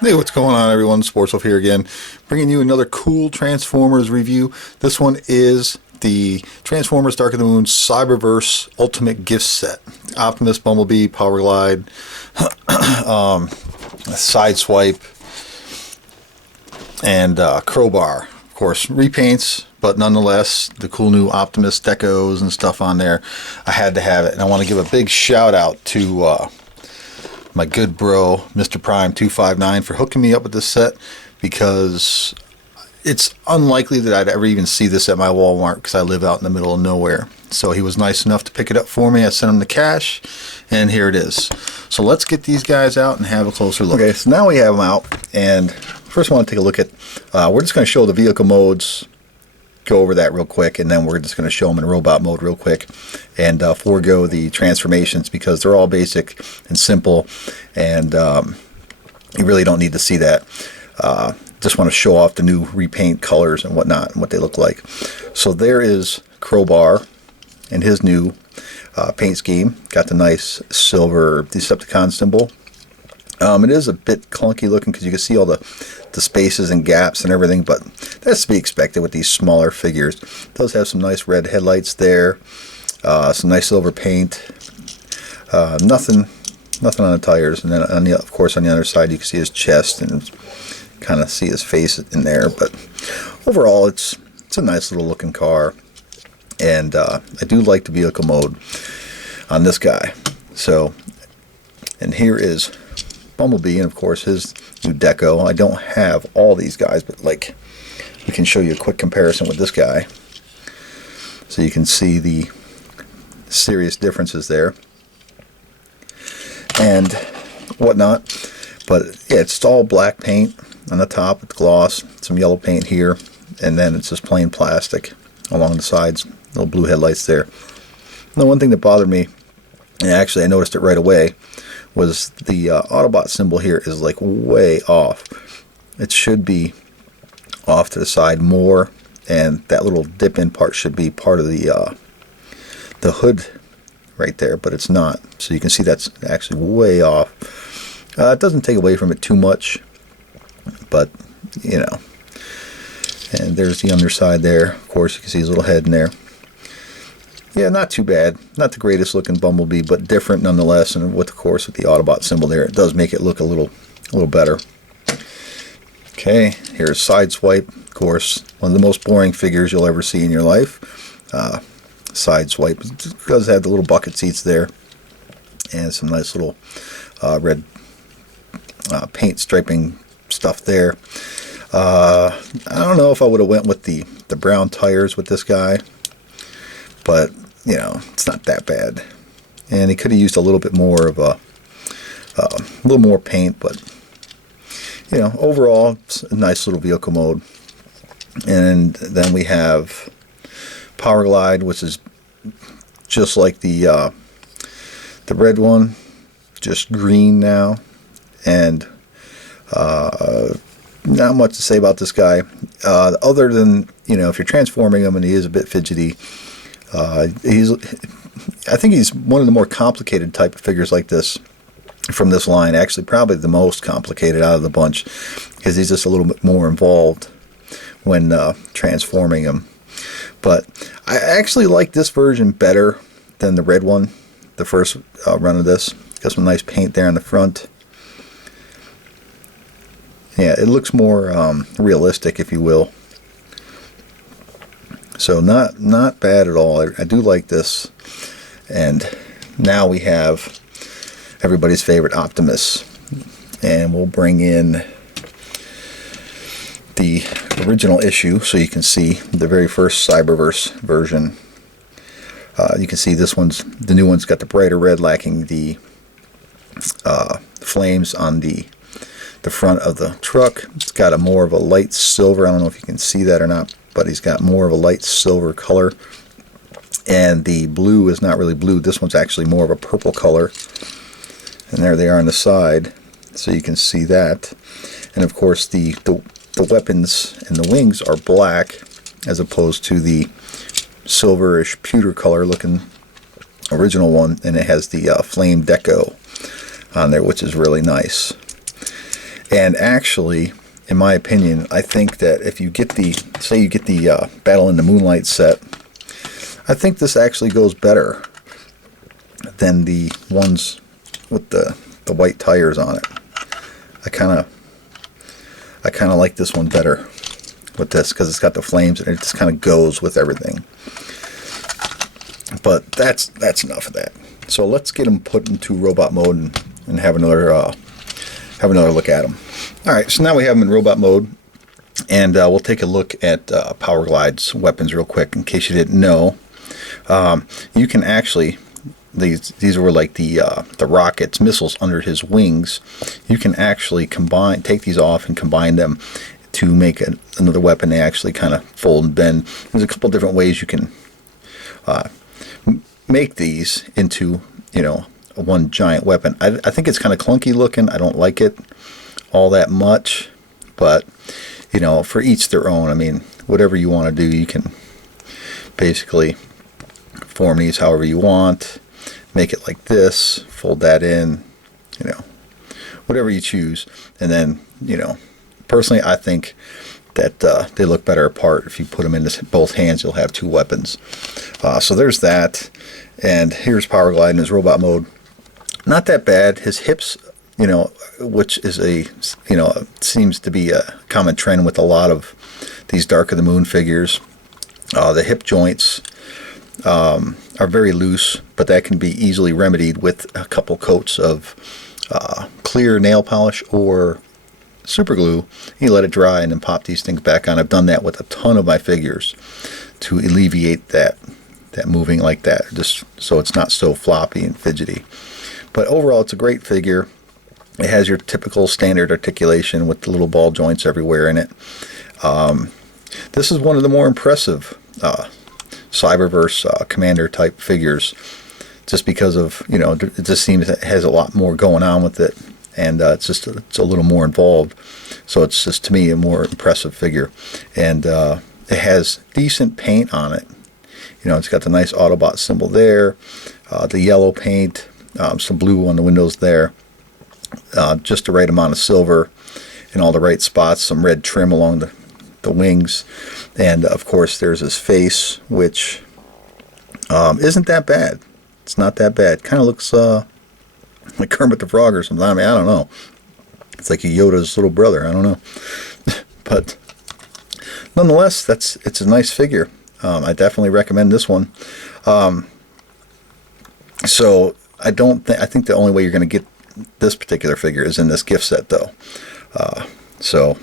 Hey, what's going on, everyone? Sportswolf here again, bringing you another cool Transformers review. This one is the Transformers Dark of the Moon Cyberverse Ultimate Gift Set. Optimus, Bumblebee, Power Glide, Sideswipe, and Crowbar. Of course, repaints, but nonetheless, the cool new Optimus decos and stuff on there. I had to have it, and I want to give a big shout out to my good bro, Mr. Prime 259, for hooking me up with this set, because it's unlikely that I'd ever even see this at my Walmart because I live out in the middle of nowhere. So he was nice enough to pick it up for me. I sent him the cash, and here it is. So let's get these guys out and have a closer look. Okay, so now we have them out, and first I want to take a look at, we're just going to show the vehicle modes, go over that real quick, and then we're just going to show them in robot mode real quick and forego the transformations because they're all basic and simple, and you really don't need to see that. Just want to show off the new repaint colors and whatnot and what they look like. So there is Crowbar and his new paint scheme. Got the nice silver Decepticon symbol. It is a bit clunky looking because you can see all the spaces and gaps and everything, but that's to be expected with these smaller figures. It does have some nice red headlights there, some nice silver paint, nothing on the tires, and then of course on the other side you can see his chest and kind of see his face in there. But overall it's a nice little looking car, and I do like the vehicle mode on this guy. So, and here is Bumblebee, and of course his new deco. I don't have all these guys, but like we can show you a quick comparison with this guy so you can see the serious differences there and whatnot. But yeah, it's all black paint on the top with gloss, some yellow paint here, and then it's just plain plastic along the sides, little blue headlights there. The one thing that bothered me, and actually I noticed it right away, was the Autobot symbol here is like way off. It should be off to the side more, and that little dip in part should be part of the hood right there, but it's not. So you can see that's actually way off. It doesn't take away from it too much, but you know. And there's the underside there. Of course, you can see his little head in there. Yeah, not too bad. Not the greatest looking Bumblebee, but different nonetheless. And with, of course, with the Autobot symbol there, it does make it look a little better. Okay, here's Sideswipe. Of course, one of the most boring figures you'll ever see in your life. Sideswipe. It does have the little bucket seats there, and some nice little red paint striping stuff there. I don't know if I would have went with the brown tires with this guy, but you know, it's not that bad. And he could have used a little bit more of a little more paint, but you know, overall it's a nice little vehicle mode. And then we have Power Glide, which is just like the red one, just green now, and not much to say about this guy, other than, you know, if you're transforming him and he is a bit fidgety. I think he's one of the more complicated type of figures like this from this line. Actually, probably the most complicated out of the bunch, because he's just a little bit more involved when transforming him. But I actually like this version better than the red one, the first run of this. Got some nice paint there on the front. Yeah, it looks more realistic, if you will. So not bad at all. I do like this. And now we have everybody's favorite Optimus. And we'll bring in the original issue so you can see the very first Cyberverse version. You can see the new one's got the brighter red, lacking the flames on the front of the truck. It's got a more of a light silver. I don't know if you can see that or not, but he's got more of a light silver color. And the blue is not really blue. This one's actually more of a purple color. And there they are on the side, so you can see that. And of course the weapons and the wings are black, as opposed to the silverish pewter color looking original one, and it has the flame deco on there, which is really nice. And actually, in my opinion, I think that if you get the, say you get the Battle in the Moonlight set, I think this actually goes better than the ones with the white tires on it. I kind of like this one better with this because it's got the flames and it just kind of goes with everything. But that's enough of that. So let's get them put into robot mode and have another look at them. All right, so now we have them in robot mode, and we'll take a look at Power Glide's weapons real quick in case you didn't know. You can actually, these were like the rockets, missiles under his wings. You can actually take these off and combine them to make another weapon. They actually kind of fold and bend. There's a couple different ways you can make these into, one giant weapon. I think it's kind of clunky looking. I don't like it all that much, but for each their own. I mean, whatever you want to do, you can basically form these however you want, make it like this, fold that in, whatever you choose. And then, personally, I think that they look better apart. If you put them in both hands, you'll have two weapons. So there's that. And here's Power Glide in his robot mode. Not that bad. His hips, which is seems to be a common trend with a lot of these Dark of the Moon figures. The hip joints are very loose, but that can be easily remedied with a couple coats of clear nail polish or super glue. You let it dry and then pop these things back on. I've done that with a ton of my figures to alleviate that moving like that, just so it's not so floppy and fidgety. But overall, it's a great figure. It has your typical standard articulation with the little ball joints everywhere in it. This is one of the more impressive Cyberverse commander type figures, just because of, it just seems it has a lot more going on with it, and it's a little more involved. So it's just, to me, a more impressive figure. And it has decent paint on it. It's got the nice Autobot symbol there, the yellow paint, some blue on the windows there, just the right amount of silver in all the right spots, some red trim along the wings, and of course there's his face, which isn't that bad. It's not that bad. Kind of looks like Kermit the Frog or something. I mean, I don't know. It's like a Yoda's little brother. I don't know. But nonetheless, it's a nice figure. I definitely recommend this one. So I think the only way you're going to get this particular figure is in this gift set, though. So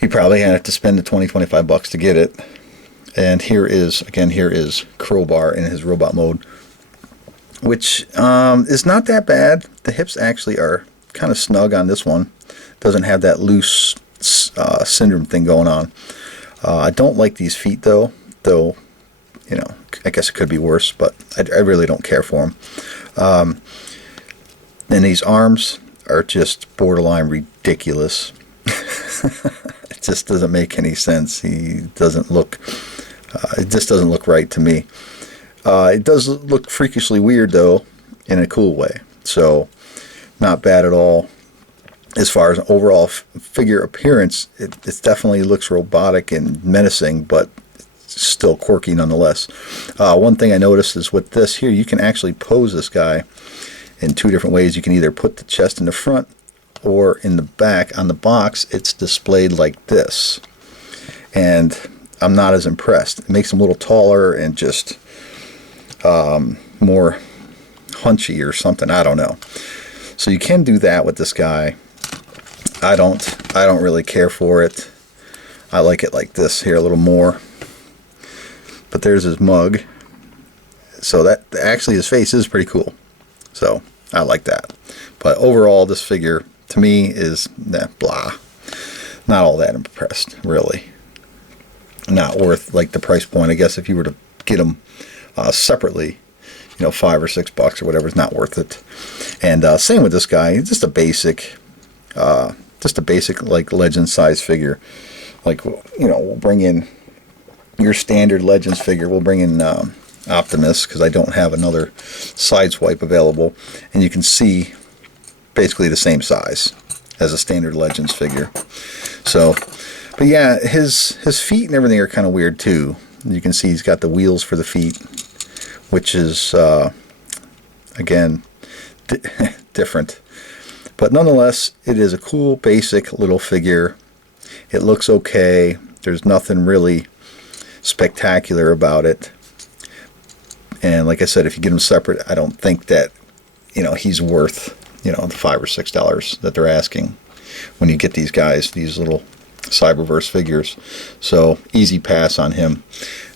you probably have to spend the $20-25 to get it. And here is Crowbar in his robot mode, which is not that bad. The hips actually are kind of snug on this one. Doesn't have that loose syndrome thing going on. I don't like these feet though, I guess it could be worse, but I really don't care for them. And these arms are just borderline ridiculous. It just doesn't make any sense. It just doesn't look right to me. It does look freakishly weird though, in a cool way. So not bad at all. As far as overall figure appearance, it definitely looks robotic and menacing, but still quirky nonetheless. One thing I noticed is with this here, you can actually pose this guy in two different ways. You can either put the chest in the front or in the back. On the box, it's displayed like this, and I'm not as impressed. It makes him a little taller and just more hunchy or something. I don't know. So you can do that with this guy. I don't really care for it. I like it like this here a little more. But there's his mug. So that actually his face is pretty cool. So I like that. But overall, this figure to me is blah. Not all that impressed, really. Not worth like the price point. I guess if you were to get them separately, $5 or $6 or whatever, is not worth it. And same with this guy. Just a basic like Legends size figure. Like, we'll bring in your standard Legends figure. We'll bring in Optimus, because I don't have another Sideswipe available, and you can see basically the same size. as a standard Legends figure. So, but yeah, his feet and everything are kind of weird too. You can see he's got the wheels for the feet, which is again different. But nonetheless, it is a cool, basic little figure. It looks okay. There's nothing really spectacular about it. And like I said, if you get them separate, I don't think that, he's worth, the $5 or $6 that they're asking when you get these guys, these little Cyberverse figures. So easy pass on him.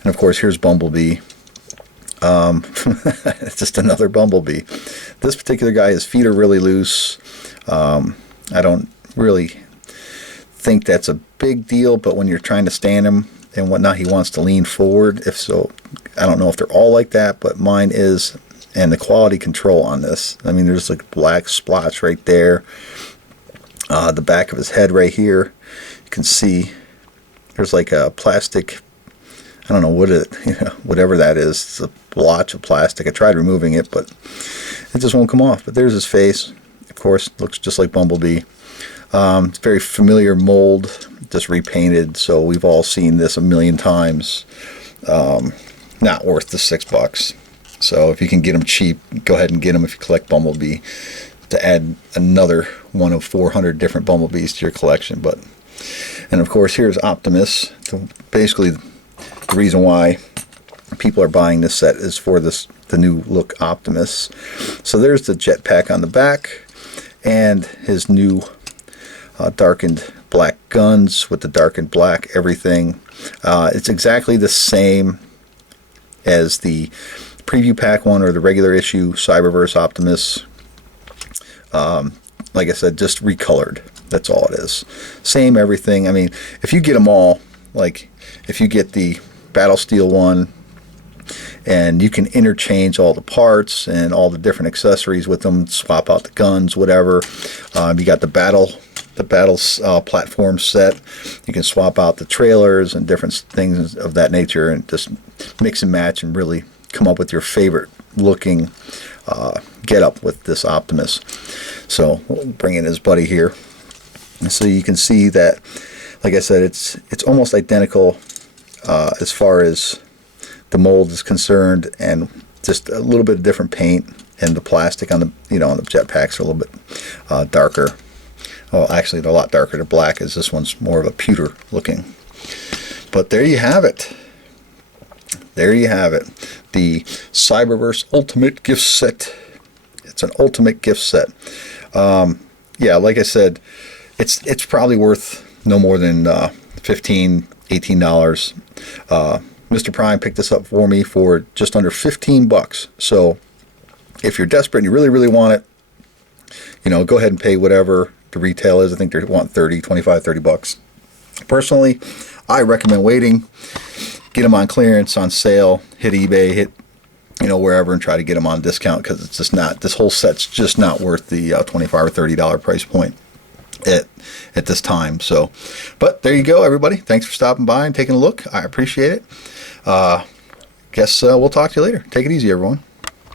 And of course, here's Bumblebee. It's just another Bumblebee. This particular guy, his feet are really loose. I don't really think that's a big deal, but when you're trying to stand him and whatnot, he wants to lean forward. If so, I don't know if they're all like that, but mine is. And the quality control on this, I mean, there's like black splotch right there. The back of his head right here, you can see there's like a plastic, I don't know what whatever that is. It's a blotch of plastic. I tried removing it, but it just won't come off. But there's his face. Of course, looks just like Bumblebee. It's very familiar mold, just repainted. So we've all seen this a million times. Not worth the $6. So if you can get them cheap, go ahead and get them if you collect Bumblebee, to add another one of 400 different Bumblebees to your collection. And of course, here's Optimus. So basically, the reason why people are buying this set is for the new look Optimus. So there's the jetpack on the back, and his new darkened black guns with the darkened black everything. It's exactly the same as the preview pack one or the regular issue Cyberverse Optimus. Like I said, just recolored. That's all it is. Same everything. I mean, if you get them all, like if you get the Battle Steel one, and you can interchange all the parts and all the different accessories with them, swap out the guns, whatever. You got the battle platform set. You can swap out the trailers and different things of that nature, and just mix and match and really come up with your favorite looking get up with this Optimus. So we'll bring in his buddy here, and so you can see that, like I said, it's almost identical as far as the mold is concerned, and just a little bit of different paint, and the plastic on the on the jetpacks are a little bit darker. Well, actually, they're a lot darker. They're black, as this one's more of a pewter looking. But there you have it. There you have it. The Cyberverse Ultimate Gift Set. It's an ultimate gift set. Yeah, like I said, it's probably worth no more than $15, $18. Mr. Prime picked this up for me for just under $15. So if you're desperate and you really, really want it, go ahead and pay whatever the retail is. I think they want $30, $25, $30. Personally, I recommend waiting. Get them on clearance, on sale, hit eBay, hit wherever, and try to get them on discount, because it's just not, this whole set's just not worth the $25 or $30 price point at this time. So, but there you go, everybody. Thanks for stopping by and taking a look. I appreciate it. Guess we'll talk to you later. Take it easy, everyone.